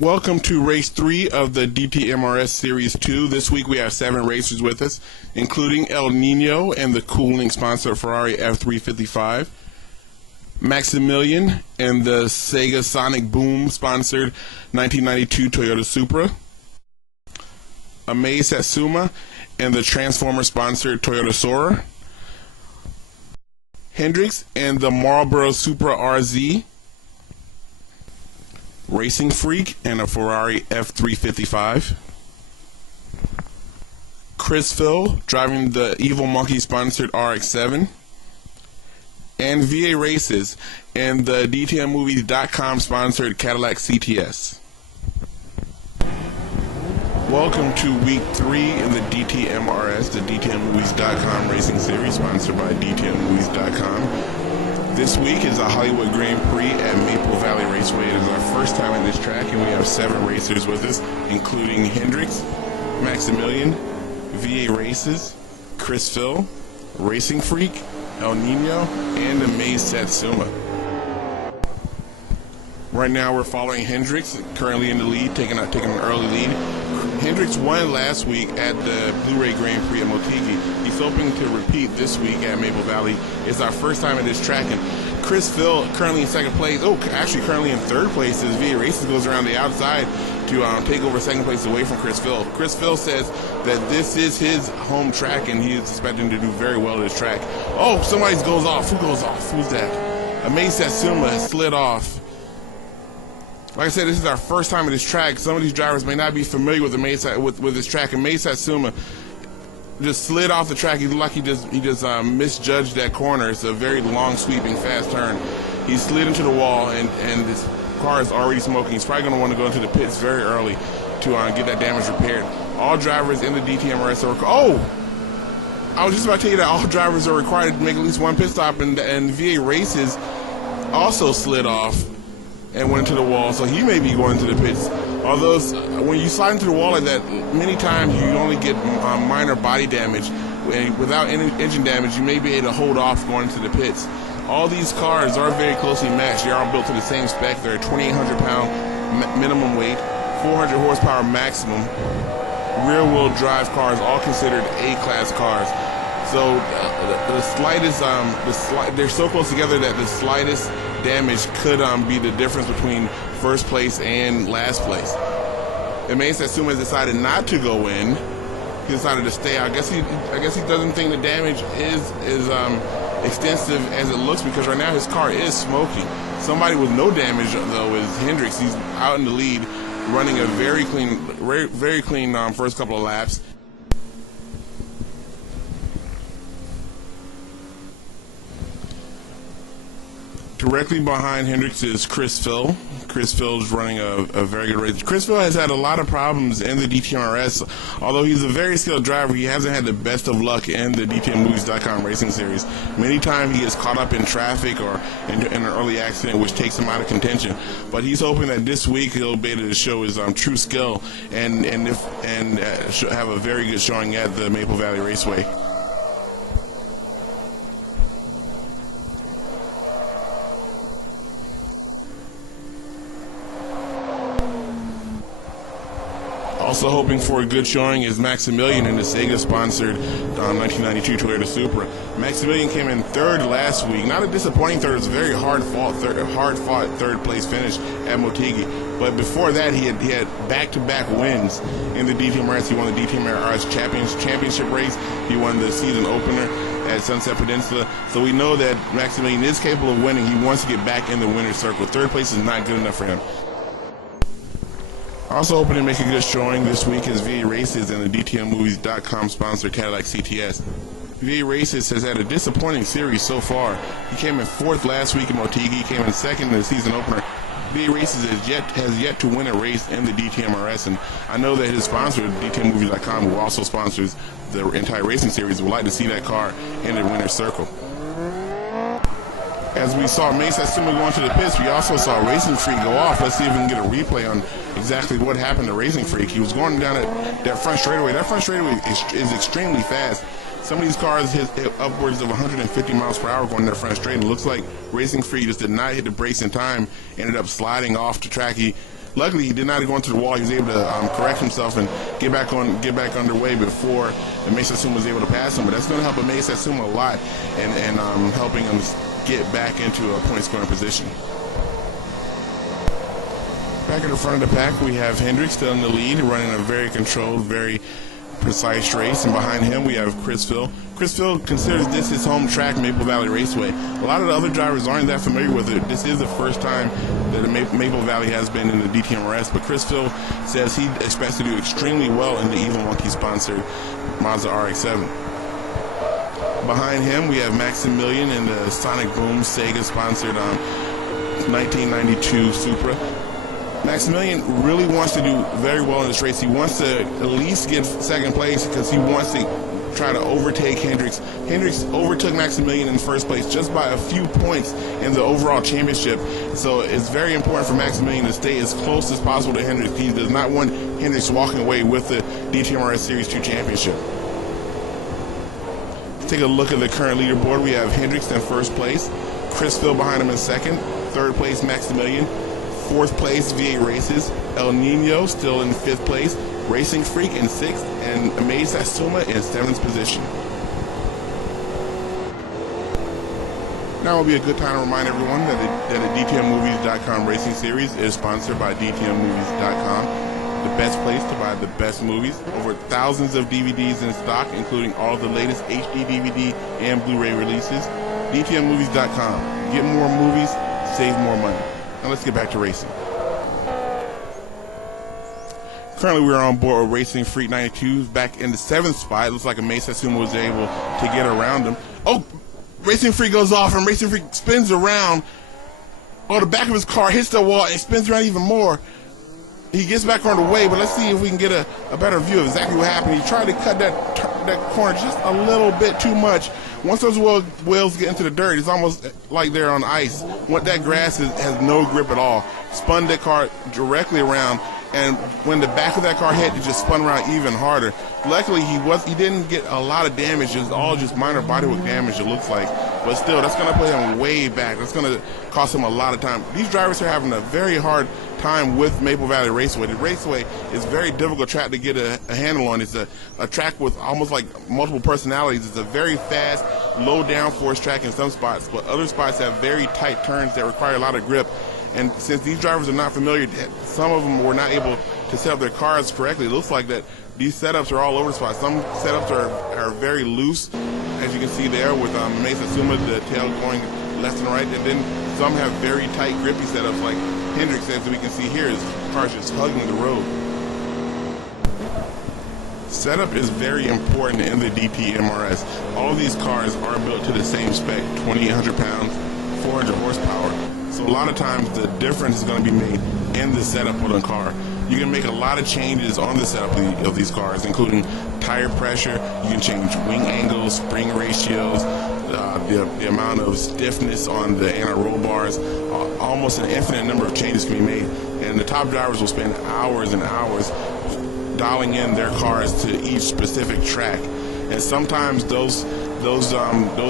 Welcome to race 3 of the DTMRS Series 2. This week we have 7 racers with us, including El Nino and the cooling sponsor Ferrari F355, Maximilian and the Sega Sonic Boom sponsored 1992 Toyota Supra, Amaze Satsuma and the Transformer sponsored Toyota Sora, Hendrix and the Marlboro Supra RZ, Racing Freak and a Ferrari F355, Chris Phil driving the Evil Monkey sponsored RX-7, and VA Races and the DTMMovies.com sponsored Cadillac CTS. Welcome to week 3 in the DTMRS, the DTMMovies.com racing series sponsored by DTMMovies.com. This week is a Hollywood Grand Prix at Maple Valley Raceway. It is our first time at this track, and we have 7 racers with us, including Hendrix, Maximilian, VA Races, Chris Phil, Racing Freak, El Nino, and Amaze Satsuma. Right now we're following Hendrix, currently in the lead, taking an early lead. Hendrix won last week at the Blu-ray Grand Prix at Motegi. He's hoping to repeat this week at Maple Valley. It's our first time at this track, and Chris Phil currently in second place. Actually currently in third place as VA Races goes around the outside to take over second place away from Chris Phil. Chris Phil says that this is his home track, and he is expecting to do very well at this track. Oh, somebody goes off. Who goes off? Who's that? Amaze Satsuma has slid off. Like I said, this is our first time at this track. Some of these drivers may not be familiar with this track. And Amaze Satsuma just slid off the track. He looked like he just misjudged that corner. It's a very long, sweeping, fast turn. He slid into the wall, and his car is already smoking. He's probably going to want to go into the pits very early to get that damage repaired. All drivers in the DTMRS are I was just about to tell you that all drivers are required to make at least one pit stop, and VA Races also slid off and went into the wall, so he may be going to the pits. Although when you slide into the wall like that, many times you only get minor body damage. And without any engine damage, you may be able to hold off going into the pits. All these cars are very closely matched. They are all built to the same spec. They're 2,800 pound minimum weight, 400 horsepower maximum, rear-wheel drive cars, all considered A-class cars. So the slightest, they're so close together that the slightest damage could be the difference between first place and last place. Amaze Satsuma has decided not to go in. He decided to stay out. I guess he doesn't think the damage is extensive as it looks, because right now his car is smoking. Somebody with no damage though is Hendrix. He's out in the lead, running a very clean first couple of laps. Directly behind Hendrix is Chris Phil. Chris Phil's running a very good race. Chris Phil has had a lot of problems in the DTMRS. Although he's a very skilled driver, he hasn't had the best of luck in the DTMMovies.com racing series. Many times he gets caught up in traffic or in an early accident, which takes him out of contention. But he's hoping that this week he'll be able to show his true skill and have a very good showing at the Maple Valley Raceway. Also hoping for a good showing is Maximilian in the Sega-sponsored 1992 Toyota Supra. Maximilian came in third last week. Not a disappointing third. It was a very hard-fought third-place finish at Motegi. But before that, he had back-to-back wins in the DTMRS. He won the DTMRS championship race. He won the season opener at Sunset Peninsula. So we know that Maximilian is capable of winning. He wants to get back in the winner's circle. Third place is not good enough for him. Also hoping to make a good showing this week is VA Races and the DTMMovies.com sponsored Cadillac CTS. VA Races has had a disappointing series so far. He came in 4th last week in Motegi. He came in 2nd in the season opener. VA Races has yet to win a race in the DTMRS, and I know that his sponsor, DTMMovies.com, who also sponsors the entire racing series, would like to see that car in the winner's circle. As we saw Amaze Satsuma going to the pits, we also saw Racing Freak go off. Let's see if we can get a replay on exactly what happened to Racing Freak. He was going down that front straightaway. That front straightaway is extremely fast. Some of these cars hit upwards of 150 miles per hour going that front straight. And it looks like Racing Freak just did not hit the brakes in time, ended up sliding off the track. He Luckily, he did not go into the wall. He was able to correct himself and get back underway before Mei Satsuma was able to pass him. But that's going to help Mei Satsuma a lot and helping him get back into a point scoring position. Back at the front of the pack, we have Hendrick still in the lead, running a very controlled, very precise race, and behind him we have Chris Phil. Chris Phil considers this his home track, Maple Valley Raceway. A lot of the other drivers aren't that familiar with it. This is the first time that Maple Valley has been in the DTMRS, but Chris Phil says he expects to do extremely well in the Evil Monkey sponsored Mazda RX-7. Behind him we have Maximilian in the Sonic Boom Sega sponsored 1992 Supra. Maximilian really wants to do very well in this race. He wants to at least get second place because he wants to try to overtake Hendricks. Hendricks overtook Maximilian in first place just by a few points in the overall championship. So it's very important for Maximilian to stay as close as possible to Hendricks. He does not want Hendricks walking away with the DTMRS Series 2 championship. Let's take a look at the current leaderboard. We have Hendricks in first place, Chris Phil behind him in second, third place Maximilian, fourth place V8 Races, El Nino still in fifth place, Racing Freak in sixth, and Mei Satsuma in seventh position. Now will be a good time to remind everyone that the DTMMovies.com racing series is sponsored by DTMMovies.com, the best place to buy the best movies. Over thousands of DVDs in stock, including all the latest HD DVD and Blu-ray releases. DTMMovies.com. Get more movies, save more money. Now let's get back to racing. Currently we're on board with Racing Freak 92 back in the 7th spot. It looks like Mei Satsuma was able to get around him. Oh, Racing Freak goes off and Racing Freak spins around. Oh, the back of his car hits the wall and spins around even more. He gets back on the way, but let's see if we can get a better view of exactly what happened. He tried to cut that corner just a little bit too much. Once those wheels get into the dirt, it's almost like they're on ice. That grass has no grip at all. Spun that car directly around, and when the back of that car hit, it just spun around even harder. Luckily, he didn't get a lot of damage. It was all just minor bodywork damage, it looks like. But still, that's going to put him way back. That's going to cost him a lot of time. These drivers are having a very hard time with Maple Valley Raceway. The Raceway is a very difficult track to get a handle on. It's a track with almost like multiple personalities. It's a very fast, low downforce track in some spots, but other spots have very tight turns that require a lot of grip. And since these drivers are not familiar, some of them were not able to set up their cars correctly. It looks like that these setups are all over the spot. Some setups are very loose, as you can see there with Mei Satsuma, the tail going left and right, and then some have very tight, grippy setups like Hendricks, as we can see here, his car's just hugging the road. Setup is very important in the DTMRS. All of these cars are built to the same spec, 2,800 pounds, 400 horsepower. So a lot of times the difference is going to be made in the setup of the car. You can make a lot of changes on the setup of these cars, including tire pressure. You can change wing angles, spring ratios, the amount of stiffness on the anti-roll bars. Almost an infinite number of changes can be made, and the top drivers will spend hours and hours dialing in their cars to each specific track. And sometimes those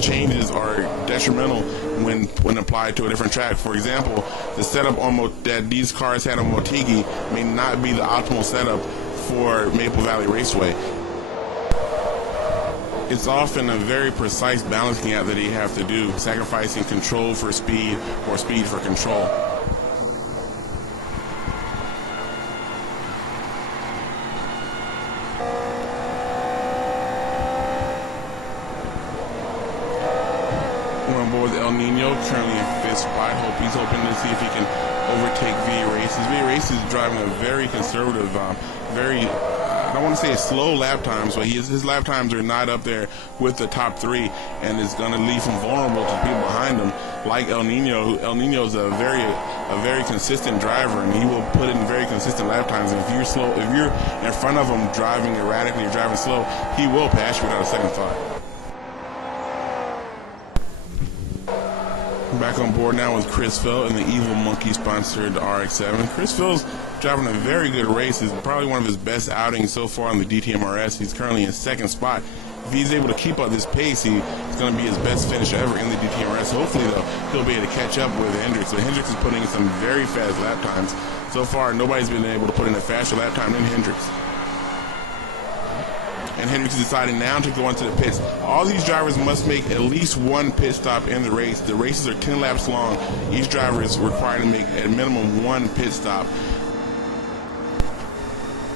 changes are detrimental when applied to a different track. For example, the setup that these cars had on Motegi may not be the optimal setup for Maple Valley Raceway. It's often a very precise balancing act that you have to do, sacrificing control for speed or speed for control. We're on board with El Nino, currently in 5th spot. He's hoping to see if he can overtake V8 Races. V8 Races is driving a very conservative, I don't want to say slow lap times, but his lap times are not up there with the top 3, and it's going to leave him vulnerable to people behind him, like El Nino. El Nino is a very consistent driver, and he will put in very consistent lap times. And if you're slow, if you're in front of him driving erratically or driving slow, he will pass you without a second thought. Back on board now with Chris Phil in the Evil Monkey sponsored RX-7. Chris Phil's driving a very good race. It's probably one of his best outings so far on the DTMRS. He's currently in 2nd spot. If he's able to keep up this pace, it's going to be his best finish ever in the DTMRS. Hopefully, though, he'll be able to catch up with Hendricks. So Hendricks is putting in some very fast lap times. So far, nobody's been able to put in a faster lap time than Hendricks. And Hendricks is deciding now to go into the pits. All these drivers must make at least one pit stop in the race. The races are 10 laps long. Each driver is required to make at minimum one pit stop.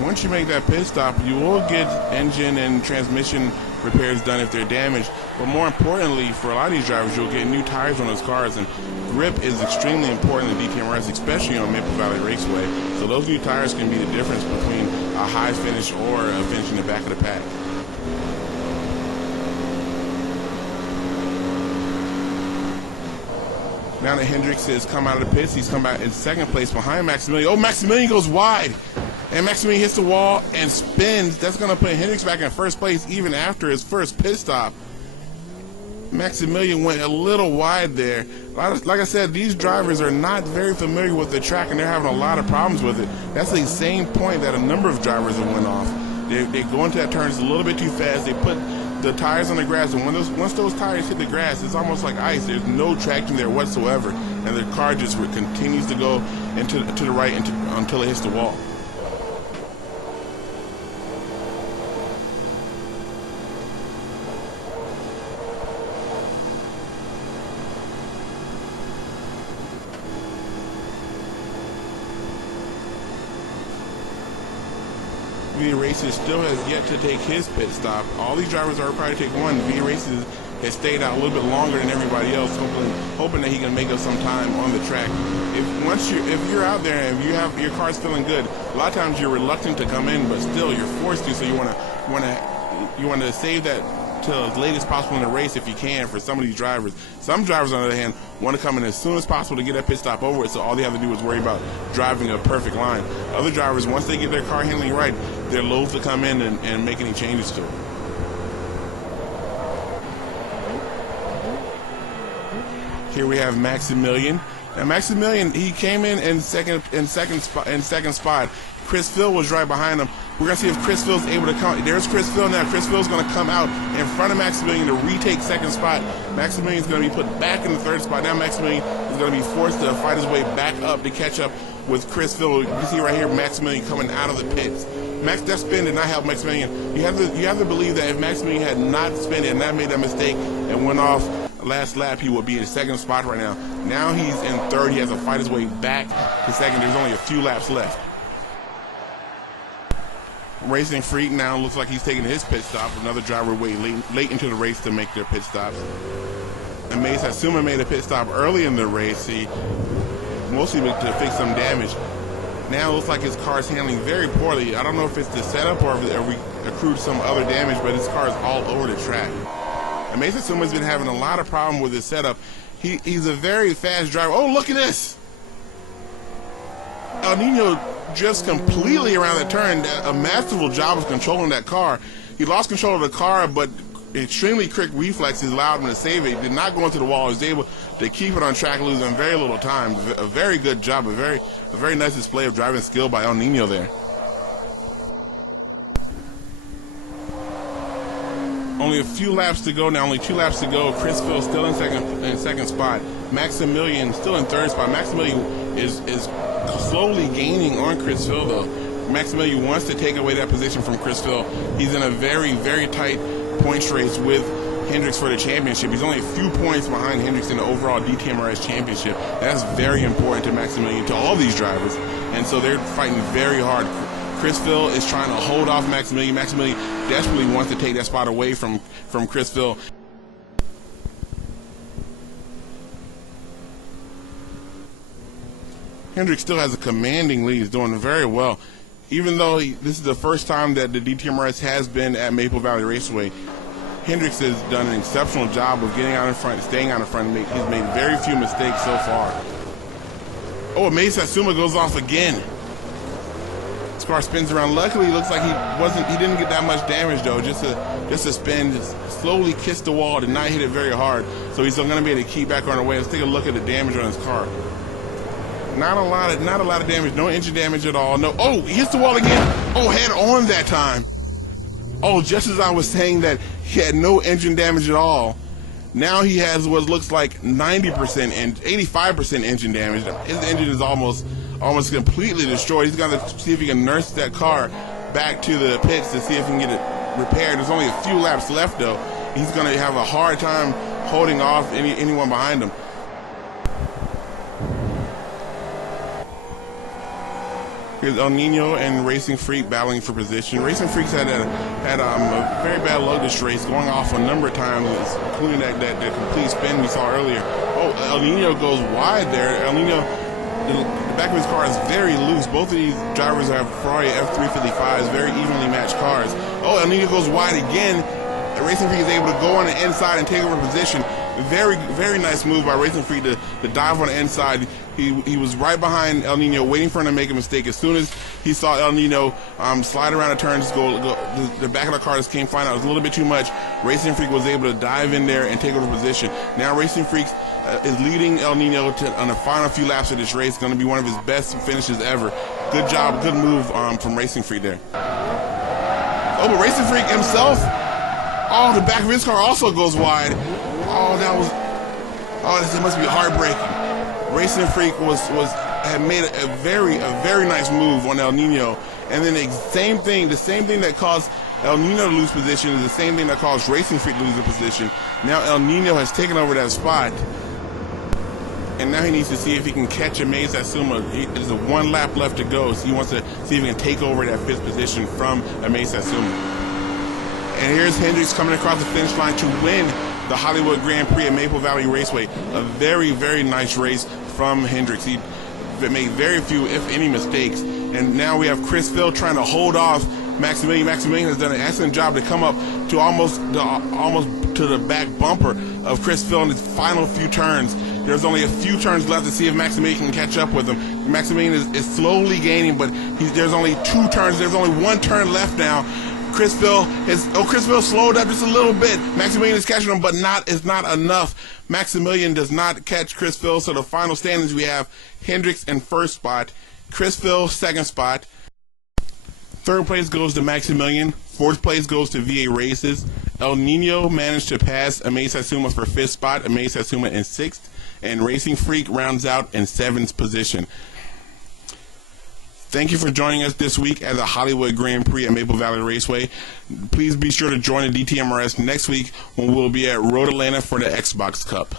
Once you make that pit stop, you will get engine and transmission repairs done if they're damaged. But more importantly, for a lot of these drivers, you'll get new tires on those cars. And grip is extremely important in DTMRS, especially on Maple Valley Raceway. So those new tires can be the difference between a high finish or a finish in the back of the pack. Now that Hendricks has come out of the pits, he's come out in second place behind Maximilian. Oh, Maximilian goes wide. And Maximilian hits the wall and spins. That's going to put Hendricks back in first place even after his first pit stop. Maximilian went a little wide there. Like I said, these drivers are not very familiar with the track, and they're having a lot of problems with it. That's the same point that a number of drivers have went off. They go into that turn just a little bit too fast. They put the tires on the grass, and once those tires hit the grass, it's almost like ice. There's no traction there whatsoever, and the car just continues to go to the right until it hits the wall. V Races still has yet to take his pit stop. All these drivers are required to take one. V Races has stayed out a little bit longer than everybody else, hoping that he can make up some time on the track. If you're out there and your car's feeling good, a lot of times you're reluctant to come in, but still you're forced to. So you want to save that till as late as possible in the race if you can for some of these drivers. Some drivers, on the other hand, want to come in as soon as possible to get that pit stop over with, so all they have to do is worry about driving a perfect line. Other drivers, once they get their car handling right, they're loath to come in and make any changes to it. Here we have Maximilian. Now Maximilian, he came in second spot. Chris Phil was right behind him. We're gonna see if Chris Phil's able to come. There's Chris Phil now. Chris Phil's gonna come out in front of Maximilian to retake second spot. Maximilian's gonna be put back in the third spot. Now Maximilian is gonna be forced to fight his way back up to catch up with Chris Phil. You can see right here Maximilian coming out of the pits. That spin did not help Maximilian. You have to believe that if Maximilian had not spun and not made that mistake and went off last lap, he would be in second spot right now. Now he's in third. He has to fight his way back to second. There's only a few laps left. Racing Freak now looks like he's taking his pit stop. Another driver wait late into the race to make their pit stops. And Mace Hatsuma made a pit stop early in the race, mostly to fix some damage. Now it looks like his car's handling very poorly. I don't know if it's the setup or if we accrued some other damage, but his car is all over the track. And Mace Hatsuma's been having a lot of problem with his setup. He's a very fast driver. Oh, look at this! El Nino just completely around that turn. A masterful job of controlling that car. He lost control of the car, but extremely quick reflexes allowed him to save it. He did not go into the wall. He was able to keep it on track, losing very little time. A very good job. A very nice display of driving skill by El Nino there. Only a few laps to go now. Only 2 laps to go. Chris Phil still in second spot. Maximilian still in third spot. Maximilian is slowly gaining on Chris Phil though. Maximilian wants to take away that position from Chris Phil. He's in a very, very tight points race with Hendricks for the championship. He's only a few points behind Hendricks in the overall DTMRS championship. That's very important to Maximilian, to all these drivers. And so they're fighting very hard. Chris Phil is trying to hold off Maximilian. Maximilian desperately wants to take that spot away from Chris Phil. Hendricks still has a commanding lead. He's doing very well. Even though this is the first time that the DTMRS has been at Maple Valley Raceway, Hendricks has done an exceptional job of getting out in front, staying out in front. He's made very few mistakes so far. Oh, Mace Hatsuma goes off again. This car spins around. Luckily, it looks like he didn't get that much damage though. Just a spin, just slowly kissed the wall, did not hit it very hard. So he's still going to be able to keep back on the way. Let's take a look at the damage on his car. Not a lot of damage. No engine damage at all. No. Oh, he hits the wall again. Oh, head on that time. Oh, just as I was saying that he had no engine damage at all, now he has what looks like 90% and 85% engine damage. His engine is almost almost completely destroyed. He's going to see if he can nurse that car back to the pits to see if he can get it repaired. There's only a few laps left, though. He's going to have a hard time holding off anyone behind him. Here's El Nino and Racing Freak battling for position. Racing Freaks had a very bad luck this race, going off a number of times, including that complete spin we saw earlier. Oh, El Nino goes wide there. El Nino, the back of his car is very loose. Both of these drivers have Ferrari F355s, very evenly matched cars. Oh, El Nino goes wide again. Racing Freak is able to go on the inside and take over position. Very, very nice move by Racing Freak to dive on the inside. He was right behind El Nino, waiting for him to make a mistake. As soon as he saw El Nino slide around a turn, the back of the car just came flying out. It was a little bit too much. Racing Freak was able to dive in there and take over position. Now Racing Freak is leading El Nino on the final few laps of this race. It's going to be one of his best finishes ever. Good job, good move from Racing Freak there. Oh, but Racing Freak himself, oh, the back of his car also goes wide. Oh, this must be heartbreaking. Racing Freak had made a very nice move on El Nino, and then the same thing that caused El Nino to lose position is the same thing that caused Racing Freak to lose the position. Now El Nino has taken over that spot, and now he needs to see if he can catch Amaze Satsuma. There's one lap left to go, so he wants to see if he can take over that 5th position from Amaze Satsuma. And here's Hendricks coming across the finish line to win the Hollywood Grand Prix at Maple Valley Raceway. A very nice race from Hendricks. He made very few, if any, mistakes. And now we have Chris Phil trying to hold off Maximilian. Maximilian has done an excellent job to come up to almost to the back bumper of Chris Phil in his final few turns. There's only a few turns left to see if Maximilian can catch up with him. Maximilian is slowly gaining, but there's only 2 turns. There's only 1 turn left now. Chris Phil slowed up just a little bit. Maximilian is catching him, but it's not enough. Maximilian does not catch Chris Phil, so the final standings we have Hendricks in 1st spot, Chris Phil 2nd spot, 3rd place goes to Maximilian, 4th place goes to VA Races. El Nino managed to pass Amaze Satsuma for 5th spot, Amaze Satsuma in 6th, and Racing Freak rounds out in 7th position. Thank you for joining us this week at the Hollywood Grand Prix at Maple Valley Raceway. Please be sure to join the DTMRS next week when we'll be at Road Atlanta for the Xbox Cup.